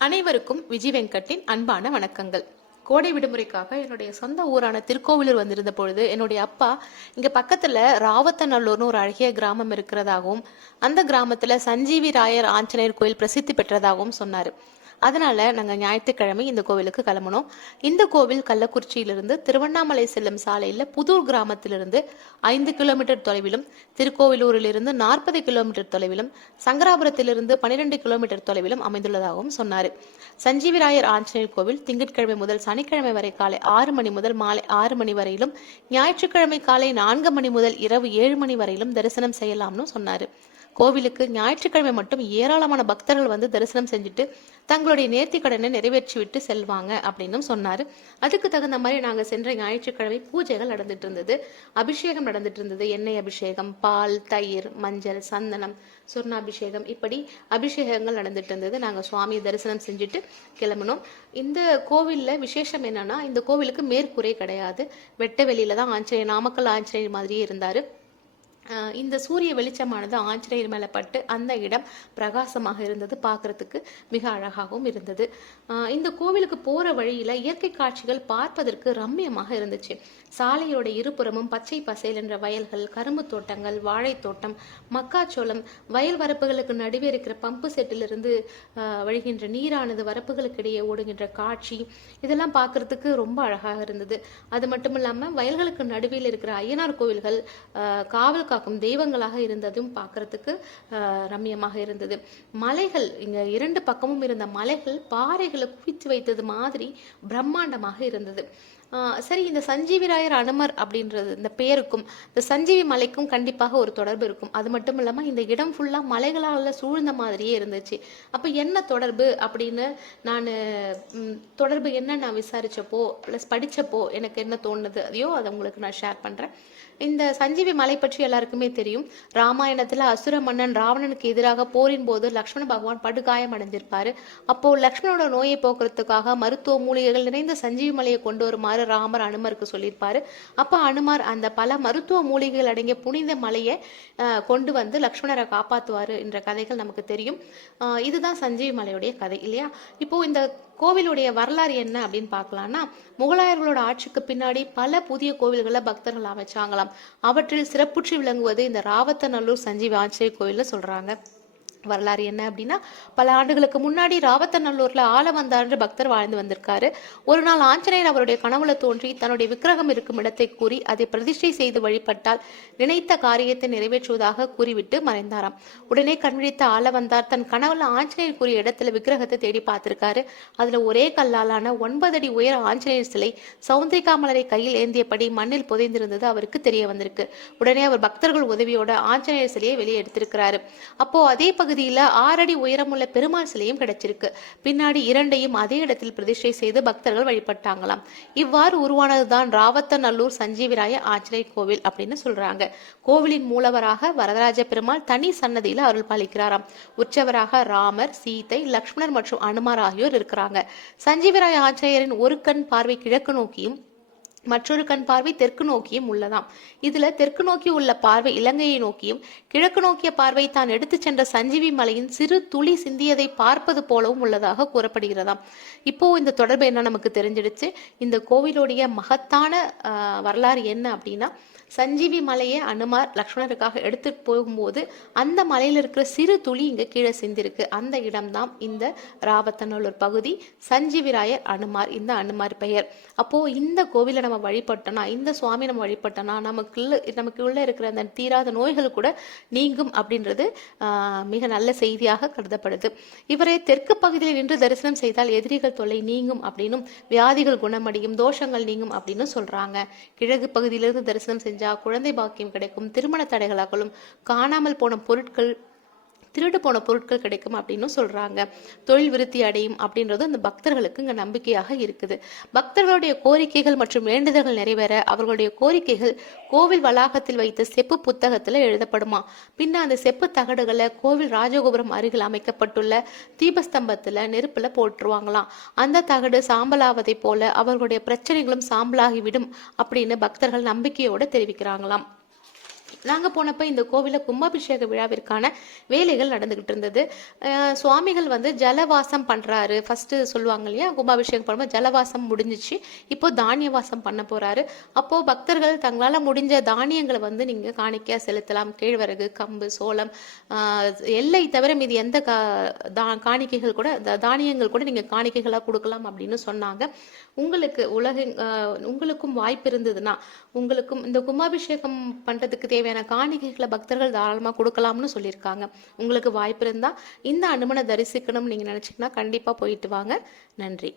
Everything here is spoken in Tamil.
அனைவருக்கும் விஜய் வெங்கட்டின் அன்பான வணக்கங்கள். கோடை விடுமுறைக்காக என்னுடைய சொந்த ஊரான திருக்கோவிலூர் வந்திருந்த பொழுது என்னுடைய அப்பா இங்கே பக்கத்தில் ராவத்தநல்லூர்னு ஒரு அழகிய கிராமம் இருக்கிறதாகவும் அந்த கிராமத்தில் சஞ்சீவி ராயர் ஆஞ்சநேயர் கோயில் பிரசித்தி பெற்றதாகவும் சொன்னார். அதனால நாங்கள் ஞாயிற்றுக்கிழமை இந்த கோவிலுக்கு கிளம்பணும் இந்த கோவில் கள்ளக்குறிச்சியிலிருந்து திருவண்ணாமலை செல்லும் சாலையில் புதூர் கிராமத்திலிருந்து ஐந்து கிலோமீட்டர் தொலைவிலும் திருக்கோவிலூரிலிருந்து நாற்பது கிலோமீட்டர் தொலைவிலும் சங்கராபுரத்திலிருந்து பனிரெண்டு கிலோமீட்டர் தொலைவிலும் அமைந்துள்ளதாகவும் சொன்னார். சஞ்சீவிராயர் ஆஞ்சநேயர் கோவில் திங்கட்கிழமை முதல் சனிக்கிழமை வரை காலை ஆறு மணி முதல் மாலை ஆறு மணி வரையிலும் ஞாயிற்றுக்கிழமை காலை நான்கு மணி முதல் இரவு ஏழு மணி வரையிலும் தரிசனம் செய்யலாம்னு சொன்னார். கோவிலுக்கு ஞாயிற்றுக்கிழமை மட்டும் ஏராளமான பக்தர்கள் வந்து தரிசனம் செஞ்சுட்டு தங்களுடைய நேர்த்தி கடனை நிறைவேற்றி விட்டு செல்வாங்க அப்படின்னும் சொன்னாரு. அதுக்கு தகுந்த மாதிரி நாங்க சென்ற ஞாயிற்றுக்கிழமை பூஜைகள் நடந்துட்டு இருந்தது. அபிஷேகம் நடந்துட்டு இருந்தது. எண்ணெய் அபிஷேகம் பால் தயிர் மஞ்சள் சந்தனம் சொர்ணாபிஷேகம் இப்படி அபிஷேகங்கள் நடந்துட்டு இருந்தது. நாங்கள் சுவாமியை தரிசனம் செஞ்சுட்டு கிளம்பினோம். இந்த கோவிலில் விசேஷம் என்னன்னா இந்த கோவிலுக்கு மேற்கூரை கிடையாது. வெட்ட வெளியில தான் ஆஞ்சநேயர் நாமக்கல் ஆஞ்சநேயர் மாதிரியே இருந்தாரு. இந்த சூரிய வெளிச்சமானது ஆஞ்சநேயர் மேலே பட்டு அந்த இடம் பிரகாசமாக இருந்தது பார்க்கறதுக்கு மிக அழகாகவும் இருந்தது. இந்த கோவிலுக்கு போற வழியில இயற்கை காட்சிகள் பார்ப்பதற்கு ரம்மியமாக இருந்துச்சு. சாலையோட இருபுறமும் பச்சை பசேல் என்ற வயல்கள் கரும்பு தோட்டங்கள் வாழைத்தோட்டம் மக்காச்சோளம் வயல் வரப்புகளுக்கு நடுவே இருக்கிற பம்பு செட்டிலிருந்து வழிகின்ற நீரானது வரப்புகளுக்கு இடையே ஓடுகின்ற காட்சி இதெல்லாம் பார்க்கறதுக்கு ரொம்ப அழகாக இருந்தது. அது மட்டும் இல்லாம வயல்களுக்கு நடுவில் இருக்கிற ஐயனார் கோவில்கள் காவல் காவல் காக்கும் தெய்வங்களாக இருந்ததும் பார்க்கறதுக்கு ஆஹ் ரம்மியமாக இருந்தது. மலைகள் இங்க இரண்டு பக்கமும் இருந்த மலைகள் பாறைகளை குவித்து வைத்தது மாதிரி பிரம்மாண்டமாக இருந்தது. சரி இந்த சஞ்சீவி ராயர் அனுமர் அப்படின்றது இந்த பேருக்கும் இந்த சஞ்சீவி மலைக்கும் கண்டிப்பாக ஒரு தொடர்பு இருக்கும். அது மட்டும் இல்லாமல் இந்த இடம் ஃபுல்லாக மலைகளால் சூழ்ந்த மாதிரியே இருந்துச்சு. அப்போ என்ன தொடர்பு அப்படின்னு நான் தொடர்பு என்ன நான் விசாரித்தப்போ ப்ளஸ் படித்தப்போ எனக்கு என்ன தோணுது அதையோ அதை உங்களுக்கு நான் ஷேர் பண்ணுறேன் இந்த சஞ்சீவி மலை பற்றி எல்லாருக்குமே தெரியும். ராமாயணத்துல அசுர மன்னன் ராவணனுக்கு எதிராக போரின் போது லக்ஷ்மண பகவான் படுகாயம் அடைஞ்சிருப்பாரு. அப்போ லக்ஷ்மணோட நோயை போக்குறதுக்காக மருத்துவ மூலிகைகள் நிறைந்த சஞ்சீவி மலையை கொண்டு வருமாறு ராமர் அனுமருக்கு சொல்லியிருப்பாரு. அப்ப அனுமார் அந்த பல மருத்துவ மூலிகைகள் அடங்கிய புனித மலையை கொண்டு வந்து லக்ஷ்மணரை காப்பாத்துவாரு என்ற கதைகள் நமக்கு தெரியும். இதுதான் சஞ்சீவி மலையுடைய கதை இல்லையா? இப்போ இந்த கோவிலுடைய வரலாறு என்ன அப்படின்னு பார்க்கலாம்னா முகலாயர்களோட ஆட்சிக்கு பின்னாடி பல புதிய கோவில்களை பக்தர்கள் அமைச்சாங்களாம். அவற்றில் சிறப்புற்றி விளங்குவது இந்த ராவத்தநல்லூர் சஞ்சீவி ஆஞ்சநேயர் கோவில்னு சொல்றாங்க. வரலாறு என்ன அப்படின்னா பல ஆண்டுகளுக்கு முன்னாடி ராவத்தநல்லூர்ல ஆள பக்தர் வாழ்ந்து வந்திருக்காரு. ஒரு நாள் ஆஞ்சநேயர் அவருடைய கனவுல தோன்றி தன்னுடைய விக்கிரகம் இருக்கும் இடத்தை கூறி அதை பிரதிஷ்டை செய்து வழிபட்டால் நினைத்த காரியத்தை நிறைவேற்றுவதாக கூறிவிட்டு மறைந்தாராம். உடனே கண்விழித்த ஆள வந்தார். தன் கனவுல ஆஞ்சநேயர் கூறிய இடத்துல விக்கிரகத்தை தேடி பார்த்திருக்காரு. அதுல ஒரே கல்லாலான ஒன்பது அடி உயர ஆஞ்சநேயர் சிலை சௌந்தரிகா மலரை கையில் ஏந்தியபடி மண்ணில் புதைந்திருந்தது அவருக்கு தெரிய வந்திருக்கு. உடனே அவர் பக்தர்கள் உதவியோட ஆஞ்சநேயர் சிலையை வெளியே எடுத்திருக்கிறாரு. அப்போ அதே பகுதி பகுதியில் ஆறடி உயரமுள்ள பெருமாள் சிலையும் கிடைச்சிருக்கு. பின்னாடி இரண்டையும் அதே இடத்தில் பிரதிஷ்டை செய்து பக்தர்கள் வழிபட்டாங்களாம். இவ்வாறு உருவானதுதான் ராவத்தநல்லூர் சஞ்சீவிராய ஆஞ்சநேயர் கோவில் அப்படின்னு சொல்றாங்க. கோவிலின் மூலவராக வரதராஜ பெருமாள் தனி சன்னதியில் அருள் பாலிக்கிறாராம். உற்சவராக ராமர் சீதை லக்ஷ்மணர் மற்றும் அனுமார் ஆகியோர் இருக்கிறாங்க. சஞ்சீவிராய ஆஞ்சநேயரின் ஒரு கண் பார்வை கிழக்கு நோக்கியும் மற்றொரு கண் பார்வை தெற்கு நோக்கியும் உள்ளதாம். இதுல தெற்கு நோக்கி உள்ள பார்வை இலங்கையை நோக்கியும் கிழக்கு நோக்கிய பார்வை தான் எடுத்துச் சென்ற சஞ்சீவி மலையின் சிறு துளி சிந்தியதை பார்ப்பது போலவும் உள்ளதாக கூறப்படுகிறதாம். இப்போ இந்த தொடர்பு என்ன நமக்கு தெரிஞ்சிடுச்சு? இந்த கோவிலுடைய மகத்தான வரலாறு என்ன அப்படின்னா சஞ்சீவி மலையை அனுமார் லக்ஷ்மணருக்காக எடுத்து போகும்போது அந்த மலையில இருக்கிற சிறு துளி இங்க கீழே சிந்திருக்கு. அந்த இடம்தான் இந்த ராவத்தனூர் பகுதி. சஞ்சீவிராயர் அனுமார் இந்த அனுமார் பெயர். அப்போ இந்த கோவிலை நம்ம வழிபட்டோம்னா இந்த சுவாமி நம்ம வழிபட்டோம்னா நமக்குள்ள நமக்கு உள்ள இருக்கிற அந்த தீராத நோய்கள் கூட நீங்கும் அப்படின்றது மிக நல்ல செய்தியாக கருதப்படுது. இவரை தெற்கு பகுதியில் நின்று தரிசனம் செய்தால் எதிரிகள் தொல்லை நீங்கும் அப்படின்னும் வியாதிகள் குணமடையும் தோஷங்கள் நீங்கும் அப்படின்னு சொல்றாங்க. கிழக்கு பகுதியிலிருந்து தரிசனம் செஞ்சா குழந்தை பாக்கியம் கிடைக்கும் திருமண தடைகளாகலும் காணாமல் போன பொருட்கள் திருடு போன பொருட்கள் கிடைக்கும் அப்படின்னு சொல்றாங்க. தொழில் விருத்தி அடையும் அப்படின்றது அந்த பக்தர்களுக்கு இங்க நம்பிக்கையாக இருக்குது. பக்தர்களுடைய கோரிக்கைகள் மற்றும் வேண்டுதல்கள் நிறைவேற அவர்களுடைய கோரிக்கைகள் கோவில் வளாகத்தில் வைத்த செப்பு புத்தகத்துல எழுதப்படுமா? பின்ன அந்த செப்பு தகடுகளை கோவில் ராஜகோபுரம் அருகில் அமைக்கப்பட்டுள்ள தீபஸ்தம்பத்துல நெருப்புல போட்டுருவாங்களாம். அந்த தகடு சாம்பலாவதை போல அவர்களுடைய பிரச்சனைகளும் சாம்பலாகிவிடும் அப்படின்னு பக்தர்கள் நம்பிக்கையோட தெரிவிக்கிறாங்களாம். நாங்கள் போனப்போ இந்த கோவிலில் கும்பாபிஷேக விழாவிற்கான வேலைகள் நடந்துக்கிட்டு இருந்தது. சுவாமிகள் வந்து ஜலவாசம் பண்ணுறாரு ஃபஸ்ட்டு சொல்லுவாங்க இல்லையா? கும்பாபிஷேகம் பண்ணும்போது ஜலவாசம் முடிஞ்சிச்சு. இப்போ தானியவாசம் பண்ண போகிறாரு அப்போது பக்தர்கள் தங்களால் முடிஞ்ச தானியங்களை வந்து நீங்கள் காணிக்கையாக செலுத்தலாம். கேழ்வரகு கம்பு சோளம் எல்லை தவிர மீது எந்த கா தா காணிக்கைகள் கூட தானியங்கள் கூட நீங்கள் காணிக்கைகளாக கொடுக்கலாம் அப்படின்னு சொன்னாங்க. உங்களுக்கு உலக உங்களுக்கும் வாய்ப்பு இருந்ததுன்னா உங்களுக்கும் இந்த கும்பாபிஷேகம் பண்ணுறதுக்கு தேவையான காணிக்கைகளை பக்தர்கள் தாராளமாக கொடுக்கலாம்னு சொல்லியிருக்காங்க. உங்களுக்கு வாய்ப்பு இருந்தால் இந்த அனுமனை தரிசிக்கணும்னு நீங்கள் நினச்சிங்கன்னா கண்டிப்பாக போயிட்டு வாங்க. நன்றி.